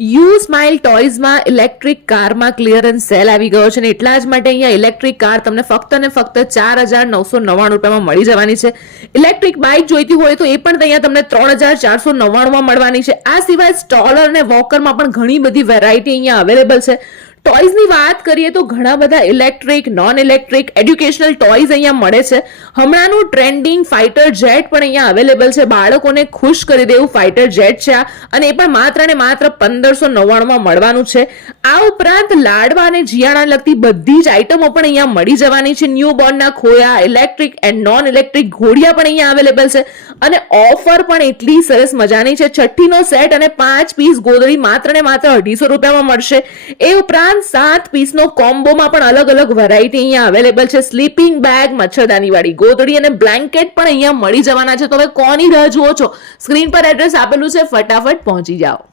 You smile ટોયઝમાં electric કારમાં clearance cell આવી ગયો છે અને એટલા જ માટે અહીંયા ઇલેક્ટ્રિક કાર તમને ફક્ત ને ફક્ત 4,999 રૂપિયામાં મળી જવાની છે. ઇલેક્ટ્રિક બાઇક જોઈતી હોય તો એ પણ અહીંયા તમને 3,499માં મળવાની છે. આ સિવાય સ્ટોલર અને વોકરમાં પણ ઘણી બધી વેરાયટી અહીંયા અવેલેબલ છે. ટોયઝની વાત કરીએ તો ઘણા બધા electric, non electric, educational toys અહીંયા મળે છે. હમણાંનું ટ્રેન્ડિંગ ફાઇટર જેટ પણ અહીંયા અવેલેબલ છે. બાળકોને ખુશ કરી દેવું ફાઇટર જેટ છે અને એ પણ માત્ર ને માત્ર 1,599માં મળવાનું છે. આ ઉપરાંત લાડવા અને જીયાણા લગતી બધી જ આઇટમો પણ અહીંયા મળી જવાની છે. ન્યૂબોર્નના ખોયા, ઇલેક્ટ્રિક એન્ડ નોન ઇલેક્ટ્રિક ઘોડિયા પણ અહીંયા અવેલેબલ છે અને ઓફર પણ એટલી સરસ મજાની છે. છઠ્ઠીનો સેટ અને 5 પીસ ગોદડી માત્ર ને માત્ર 250 રૂપિયામાં મળશે. એ ઉપરાંત 7 પીસનો કોમ્બોમાં પણ અલગ અલગ વેરાયટી અહીંયા અવેલેબલ છે. સ્લીપિંગ બેગ, મચ્છરદાની વાળી ગોદડી અને બ્લેન્કેટ પણ અહીંયા મળી જવાના છે. તો હવે કોની રાહ જુઓ છો? સ્ક્રીન પર એડ્રેસ આપેલું છે, ફટાફટ પહોંચી જાઓ.